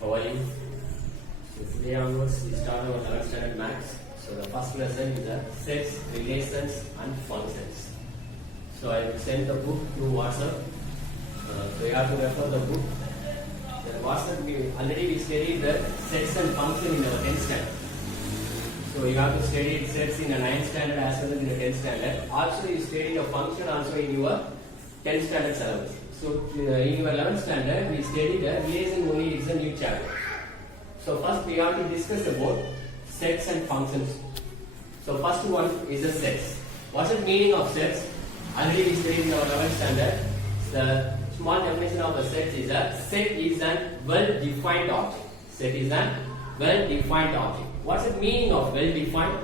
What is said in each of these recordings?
How are you? So today onwards we start our 11th standard maths. So the first lesson is the sets, relations and functions. So I will send the book through WhatsApp. So you have to refer the book. The WhatsApp we studied the sets and function in our 10th standard. So you have to study sets in the 9th standard as well as in the 10th standard. Also you study a function also in your 10th standard syllabus. So in your 11th standard we study the relation only. It's a new chapter. So first we have to discuss about sets and functions. So first one is the sets. What's the meaning of sets? Already we studied in our 11th standard. The small definition of a set is a set is a well-defined object. Set is a well-defined object. What's the meaning of well-defined?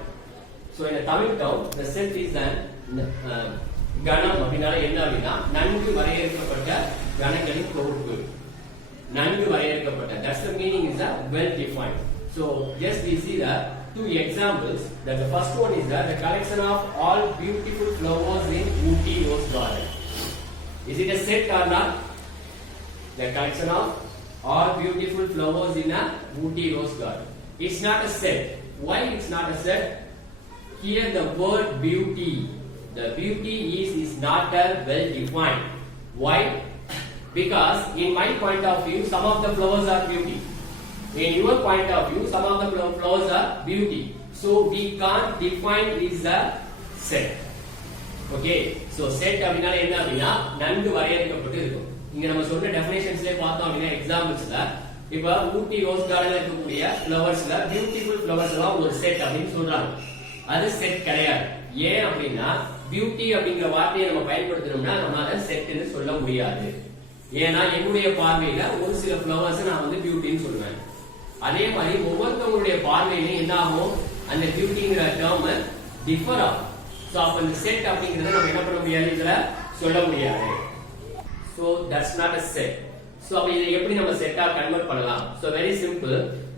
So in a Tamil term, the set is a கணம் அப்படினால என்ன அப்படினா நன்கு வரையறுக்கப்பட்ட கணங்களின் தொகுப்பு. நன்கு வரையறுக்கப்பட்ட. That's the meaning is a well-defined. So just we see the two examples. That the first one is the collection of all beautiful flowers in Ooty Rose Garden. Is it a set or not? The collection of all beautiful flowers in a Ooty Rose Garden. It's not a set. Why it's not a set? Here the word beauty. The beauty is not well defined. Why? Because in my point of view, some of the flowers are beauty. In your point of view, some of the flowers are beauty. So we can't define is a set. Okay. So set அப்படினா என்ன அப்படினா நன்கு வரையறுக்கப்பட்டு இருக்கும். இங்க நம்ம சொன்ன டெஃபினிஷன்ஸ்லயே பார்த்தோம் அப்படினா எக்ஸாம்பிள்ஸ்ல இப்ப ஊட்டி ரோஸ் கார்டன்ல இருக்கக்கூடிய ஃப்ளவர்ஸ்ல பியூட்டிஃபுல் ஃப்ளவர்ஸ் எல்லாம் ஒரு செட் அப்படின்னு சொல்றாங்க. அது செட் கிடையாது. ஏன் அப்படினா பியூட்டி அப்படிங்கிற வார்த்தையை நம்ம பயன்படுத்தணும்னா நம்மால செட்னு சொல்ல முடியாது. ஏன்னா என்னுடைய பார்வையில ஒரு சில ஃப்ளவர்ஸ் நான் வந்து பியூட்டின்னு சொல்லுவேன். அதே மாதிரி ஒவ்வொருத்தவங்களுடைய பார்வையில என்ன ஆகும், அந்த பியூட்டிங்கிற டேர்ம் டிஃபர் ஆகும். சோ அப்ப இந்த செட் அப்படிங்கறத நம்ம என்ன பண்ண முடியாது, இதுல சொல்ல முடியாது. So that's not a set. So அப்ப இதை எப்படி நம்ம செட்டா கன்வெர்ட் பண்ணலாம்? So very simple.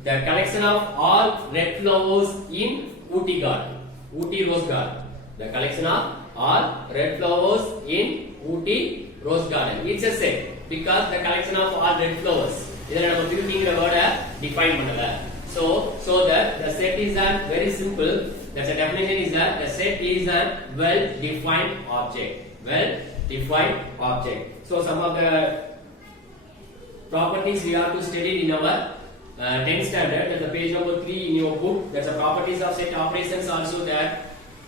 The collection of all red flowers in Ooty Garden. Ooty Rose Garden. The collection of all red flowers in Ooty Rose Garden. It's a set because the collection of all red flowers. இதல நம்ம பியூட்டிங்கிற வேர்ட define பண்ணல. So that the set is a very simple. That's a definition is that the set is a well defined object. Well defined object. So some of the properties we have to study in our 10th standard. That's the page number 3 in your book. That's the properties of set operations also there.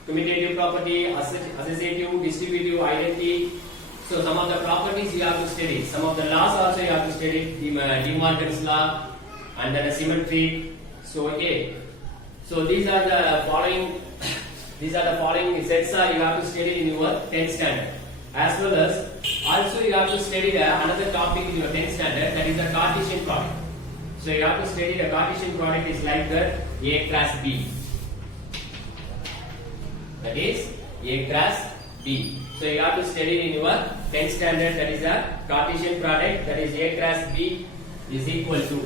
Commutative property, associative, distributive, identity. So some of the properties you have to study. Some of the laws also you have to study. De Morgan's law and then the symmetry. So okay. So these are the following. These are the following sets are you have to study in your 10th standard. As well as also you have to study another topic in your 10th standard, that is the Cartesian product. So you have to study the Cartesian product is like that A cross B. That is A cross B. So you have to study in your 10th standard, that is a Cartesian product, that is A cross B is equal to.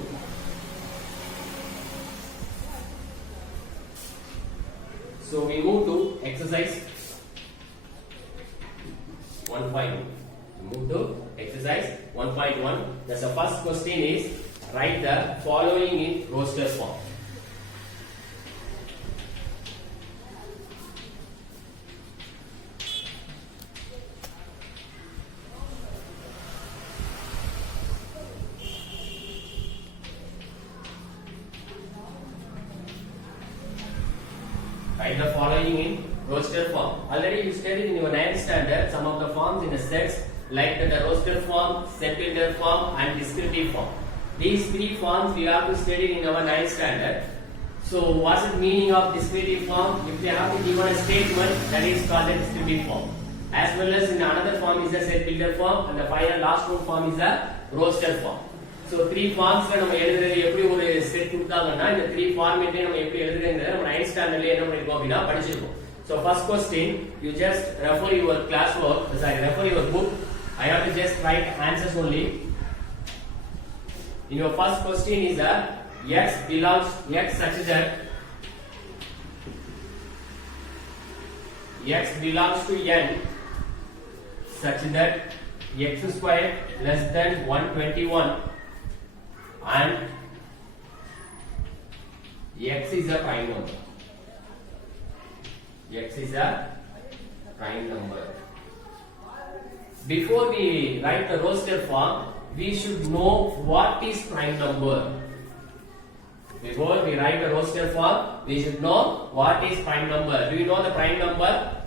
So we move to exercise 1.1. Move to exercise 1.1. That's the first question is write the following in roster form. Write the following in roster form. Already you studied in your 9th standard some of the forms in the sets like the roster form, set builder form and descriptive form. These three forms we have to study in our 9th standard. So what's the meaning of descriptive form? If you have to give a statement, that is called a descriptive form. As well as in another form is a set builder form and the final last one form is a roster form. So three forms நம்ம எழுதுறது எப்படி ஒரு set கொடுத்தாங்கன்னா இந்த three format நம்ம எப்படி எழுதுறதுங்கறத நம்ம 9th standardல என்ன பண்ணிருக்கோம் அப்படினா படிச்சிருக்கோம். So first question, you just refer your classwork, refer your book. I have to just write answers only. In your first question is that x belongs x such that x belongs to n such that x square less than 121 and x is a prime number. X is a prime number. Before we write the roster form, we should know what is prime number. Before we write the roster form, we should know what is prime number. Do you know the prime number?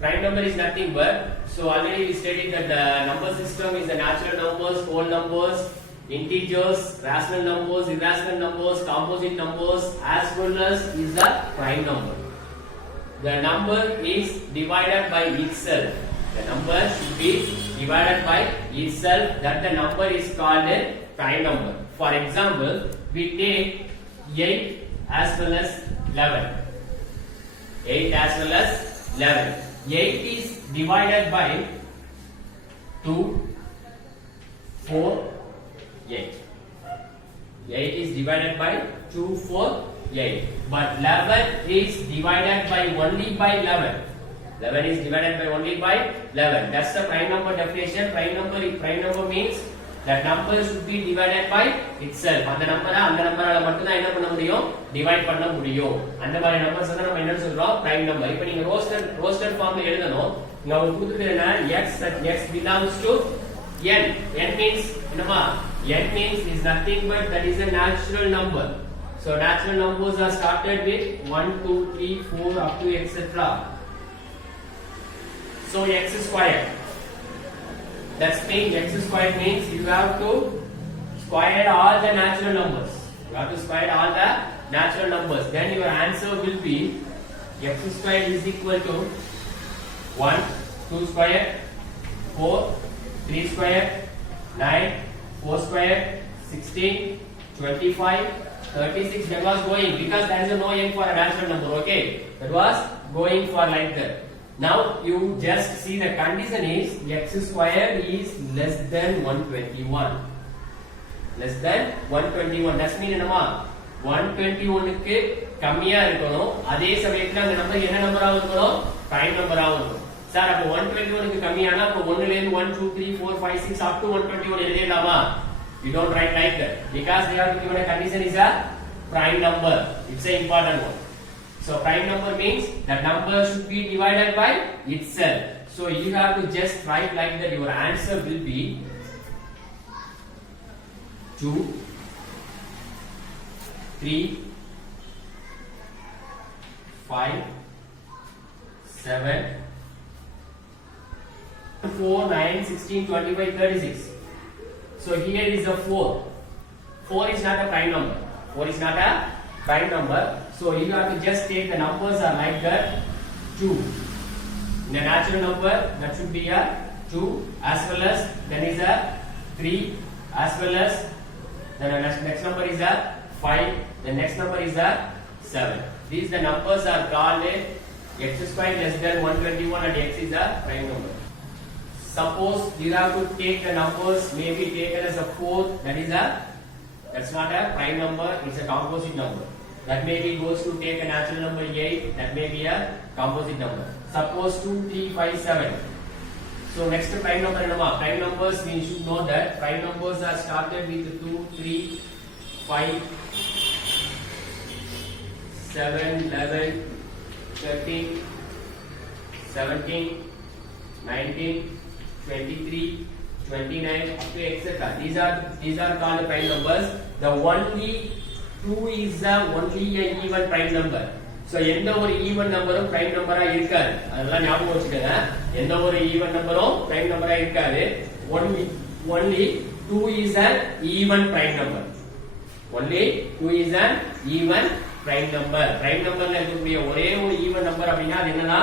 Prime number is nothing but, so already we stated that the number system is the natural numbers, whole numbers, integers, rational numbers, irrational numbers, composite numbers, as well as is the prime number. The number is divided by itself. The number should be divided by itself. That the number is called a prime number. For example, we take 8 as well as 11. 8 as well as 11. 8 is divided by 2, 4, 8. 8 is divided by 2, 4, 8. But 11 is divided by only by 11. 11 is divided by only by 11. That's the prime number definition. Prime number means that number should be divided by itself. அந்த நம்பரால மட்டும் தான் என்ன பண்ண முடியும்? Divide பண்ண முடியும். அந்த மாதிரி நம்பர்ஸ் தான் நம்ம என்ன சொல்றோம்? prime number. இப்போ நீங்க ரோஸ்டர் ஃபார்ம்ல எழுதணும். இங்க அவங்க கொடுத்திருக்கிறது x, that x belongs to n. n means என்னமா? n means is nothing but that is a natural number. So natural numbers are started with 1 2 3 4 up to etc. So x square. That's mean x square means you have to square all the natural numbers. You have to square all the natural numbers. Then your answer will be x square is equal to 1, 2 square, 4, 3 square, 9, 4 square, 16, 25, 36. That was going because there is no n for a natural number. Okay, that was going for like that. Now you just see the condition is x square is less than 121. Less than 121. That's mean என்னமா 121 க்கு கம்மியா இருக்கணும். அதே சமயத்துல அந்த number என்ன நம்பரா இருக்கணும்? prime நம்பரா இருக்கணும். சார் அப்ப 121 க்கு கம்மியானா அப்ப 1 ல இருந்து 1 2 3 4 5 6 up to 121 எழுதலாமா? You don't write like that because they have given a condition is a prime number. It's an important one. So prime number means that number should be divided by itself. So you have to just write like that. Your answer will be 2, 3, 5, 7, 4, 9, 16, 25, 36. So here is a 4. 4 is not a prime number. 4 is not a prime number. So you have to just take the numbers are like that. 2. In a natural number, that should be a 2 as well as then is a 3 as well as then the next number is a 5. The next number is a 7. These the numbers are called x square less than 121 and x is a prime number. Suppose you have to take the numbers maybe taken as a 4. That's not a prime number. It's a composite number. That maybe goes to take a natural number 8. That may be a composite number. Suppose 2, 3, 5, 7. So next prime number என்னமா? Prime numbers we should know that prime numbers are started with 2, 3, 5, 7, 11, 13, 17, 19, 23, 29 up to etc. These are called prime numbers. The only 2 is only a even prime number. So எந்த ஒரு even நம்பரும் prime நம்பரா இருக்காது. அதெல்லாம் ஞாபகம் வச்சுக்கங்க. எந்த ஒரு ஈவன் நம்பரும் prime நம்பரா இருக்காது. Only 2 is an even prime number. Only 2 is an even prime number. Prime numberல இருக்கக்கூடிய ஒரே ஒரு ஈவன் நம்பர் அப்படினா அது என்னன்னா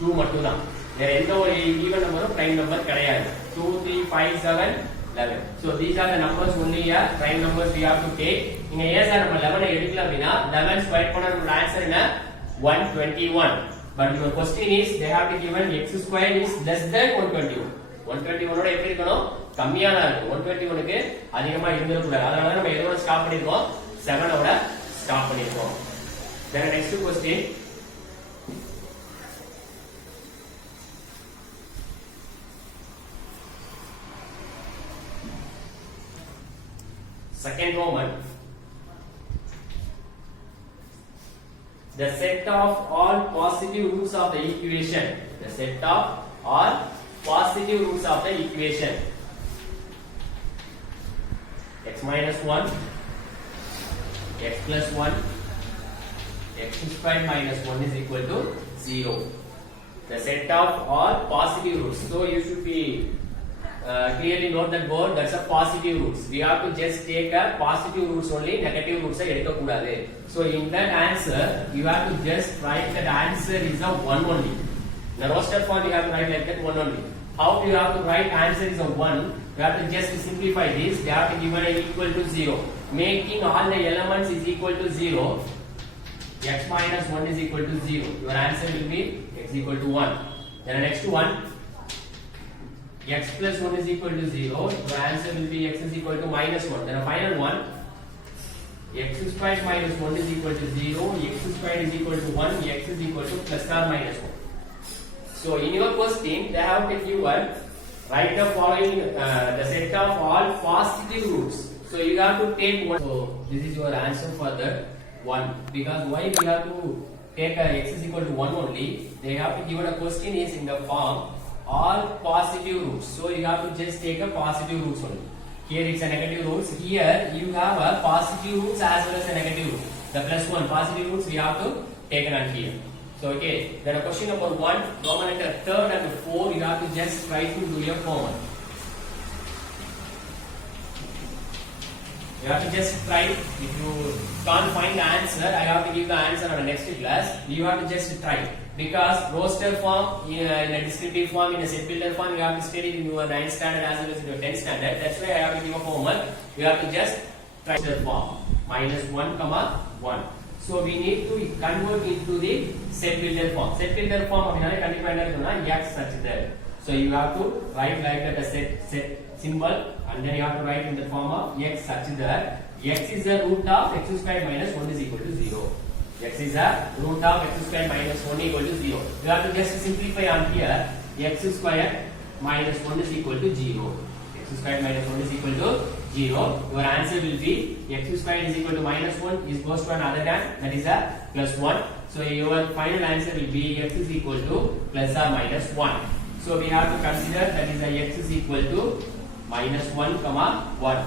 2 மட்டும் தான். வேற எந்த ஒரு ஈவன் நம்பரும் prime number கிடையாது. 2, 3, 5, 7, 11. So these are the numbers only prime numbers we have to take. இங்க ஏன் சார் நம்ம 11 எடுக்கல அப்படினா 11 ஸ்கொயர் பண்ணா நம்ம ஆன்சர் என்ன 121. But your question is they have to given x square is less than 121. 121 ஓட எப்படி இருக்கணும்? கம்மியா தான் இருக்கும். 121 க்கு அதிகமா இருந்திர கூடாது. அதனால நம்ம எதோட ஸ்டாப் பண்ணிருக்கோம்? 7 ஓட ஸ்டாப் பண்ணிருக்கோம். Then next question. Second Roman the set of all positive roots of the equation. The set of all positive roots of the equation. X minus 1, x plus 1, x squared minus 1 is equal to 0. The set of all positive roots. So you should be clearly note that word, that's a positive roots. We have to just take a positive roots only, negative roots எடுக்க கூடாது. So in that answer, you have to just write that answer is a 1 only. In the roster form, you have to write like that 1 only. How do you have to write answer is a 1? You have to just simplify this. You have to give it equal to 0. Making all the elements is equal to 0. X minus 1 is equal to 0. Your answer will be x equal to 1. Then the next one, x plus 1 is equal to 0. Your answer will be x is equal to minus 1. Then the final one, x squared minus 1 is equal to 0. X squared is equal to 1. X is equal to plus or minus 1. So in your question, they have to give one, write the following, the set of all positive roots. So you have to take one. So this is your answer for that one. Because why we have to take x is equal to 1 only? They have to give a question is in the form all positive roots. So you have to just take a positive roots only. Here it's a negative roots. Here you have a positive roots as well as a negative root. The plus 1 positive roots we have to take it on here. So okay, then a question number 1, Roman letter 3rd and 4, you have to just try to do your homework. You have to just try. If you can't find the answer, I have to give the answer on the next class. You have to just try. Because roster form, in a descriptive form, in a set builder form, you have to study in your 9th standard as well as in your 10th standard. That's why I have to give a homework. You have to just try the form. Minus 1, comma 1. So we need to convert into the set builder form. Set builder form அப்படினாலே கண்டிப்பா என்ன இருக்கும்னா x such that. So you have to write like that a set symbol and then you have to write in the form of x such that x is the root of x squared minus 1 is equal to 0. X is the root of x squared minus 1 equal to 0. You have to just simplify on here. X squared minus 1 is equal to 0. X squared minus 1 is equal to 0. Your answer will be x squared is equal to minus 1 is goes to another hand, that is a plus 1. So your final answer will be x is equal to plus or minus 1. So we have to consider that is a x is equal to minus 1 comma 1.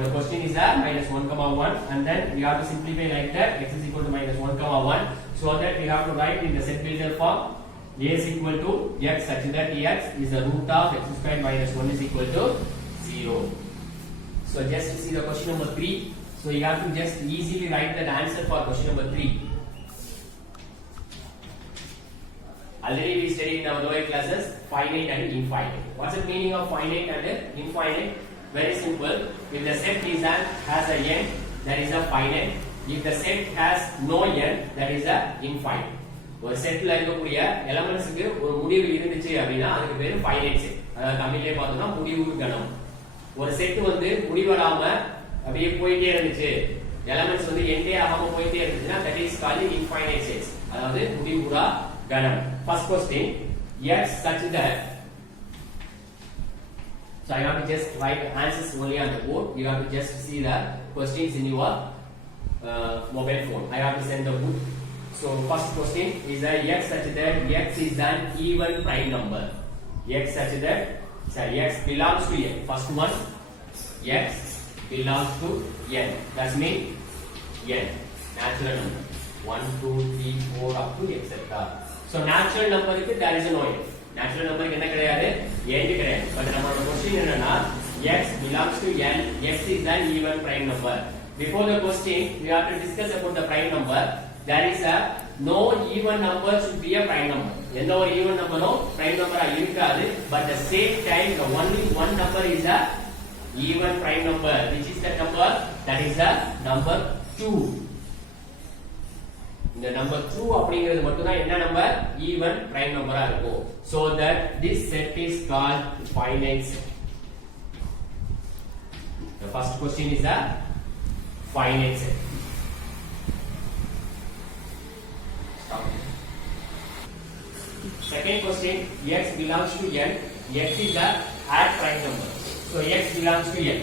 Your question is a minus 1 comma 1 and then we have to simplify like that x is equal to minus 1 comma 1 so that we have to write in the set builder form a is equal to x such that x is the root of x squared minus 1 is equal to 0. So just see the question number 3. So you have to just easily write that answer for question number 3. Already we studied in our lower classes finite and infinite. What's the meaning of finite and infinite? Very simple. If the set is has a n, that is a finite. If the set has no n, that is a infinite. ஒரு செட்ல இருக்கக்கூடிய எலிமெண்ட்ஸ்க்கு ஒரு முடிவு இருந்துச்சு அப்படினா அதுக்கு பேரு finite set. அதாவது தமிழ்லயே பார்த்தோம்னா முடிவு கணம். ஒரு செட் வந்து முடிவடாம அப்படியே போயிட்டே இருந்துச்சு. எலிமெண்ட்ஸ் வந்து எண்டே ஆகாம போயிட்டே இருந்துச்சுனா that is called infinite sets. அதாவது முடிவுறா கணம். First question, x such that. So I have to just write answers only on the board. You have to just see the questions in your mobile phone. I have to send the book. So first question is that x such that x is an even prime number. X such that x belongs to n. First one, x belongs to n. That means n, natural number. 1, 2, 3, 4 up to etc. So natural number there is no n. Natural number என்ன கிடையாது n கிடையாது. But நம்மளோட question என்னன்னா x belongs to n. X is an even prime number. Before the question, we have to discuss about the prime number. There is a no even number should be a prime number. எந்த ஒரு even number prime number இருக்காது. But the same time the only one number is a even prime number. Which is the number? That is the number 2. இந்த number 2 அப்படிங்கிறது மட்டும் தான் என்ன number even prime number-ஆ இருக்கும். So that this set is called finite set. The first question is a finite set. Stop. Second question, x belongs to n. X is a odd prime number. So x belongs to n.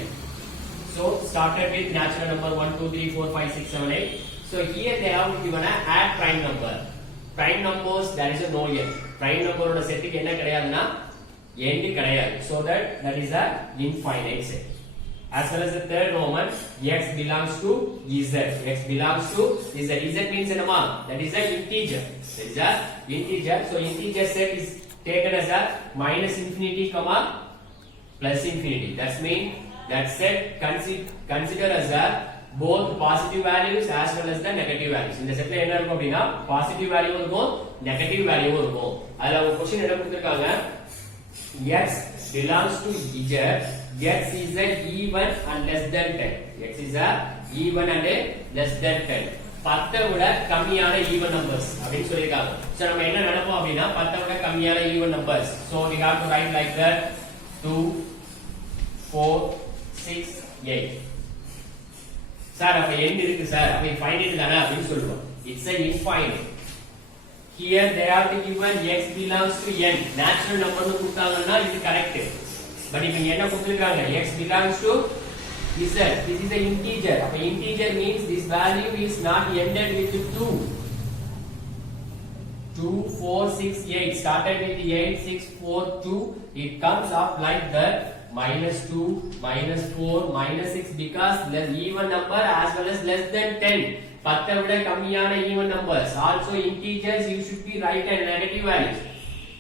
So started with natural number 1, 2, 3, 4, 5, 6, 7, 8. So here they have given a add prime number. Prime numbers there is a no end. Prime number oda set ku enna kedaiyaduna end kedaiyadu. So that is a infinite set. As well as the third Roman, x belongs to z. X belongs to z. Z means enama? That is an integer. That is a integer. So integer set is taken as a minus infinity comma plus infinity. That means that set consider as a both positive values as well as the negative values. இந்த செட்ல என்ன இருக்கும் அப்படினா positive value இருக்கும் negative value இருக்கும். அதுல ஒரு question என்ன கொடுத்திருக்காங்க x belongs to z. X is a even and less than 10. X is a even and less than 10. 10 விட கம்மியான even numbers அப்படினு சொல்லிருக்காங்க. சோ நம்ம என்ன நினைப்போம் அப்படினா 10 விட கம்மியான even numbers. So we have to write like that 2 4 6 8. Sir அப்ப n இருக்கு சார் அப்ப infinite தானா அப்படினு சொல்லுவோம். It's a infinite. Here they have to given x belongs to n. Natural number னு கொடுத்தாங்கன்னா இது கரெக்ட். பட் இப்போ என்ன கொடுத்திருக்காங்க x belongs to z. This is an integer. அப்ப integer means this value is not ended with 2. 2 4 6 8 started with 8 6 4 2. It comes up like that. Minus 2, minus 4, minus 6 because the even number as well as less than 10. 10 விட கம்மியான even numbers. Also integers you should be write at negative values.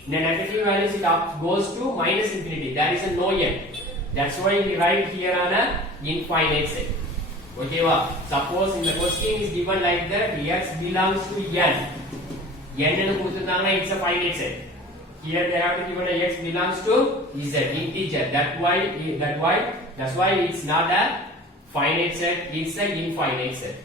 In the negative values it up goes to minus infinity. There is a no end. That's why we write here on a infinite set. Okay va? Suppose in the question is given like that x belongs to n. n னு கொடுத்திருந்தாங்கன்னா it's a finite set. Here they have to given a x belongs to z integer. That's why it's not a finite set. It's an infinite set.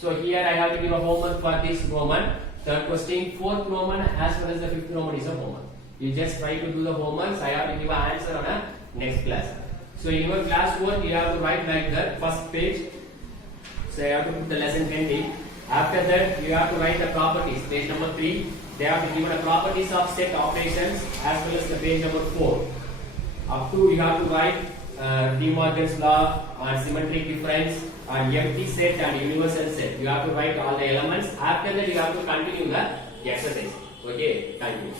So here I have to give a homework for this Roman. Third question, fourth Roman as well as the fifth Roman is a homework. You just try to do the homeworks. I have to give an answer on a next class. So in your class work you have to write like that first page. So I have to put the lesson pending. After that you have to write the properties. Page number 3. They have to given the properties of set operations as well as the page number 4. Up to you have to write De Morgan's law and symmetric difference and empty set and universal set. You have to write all the elements. After that you have to continue the exercise. Okay, thank you.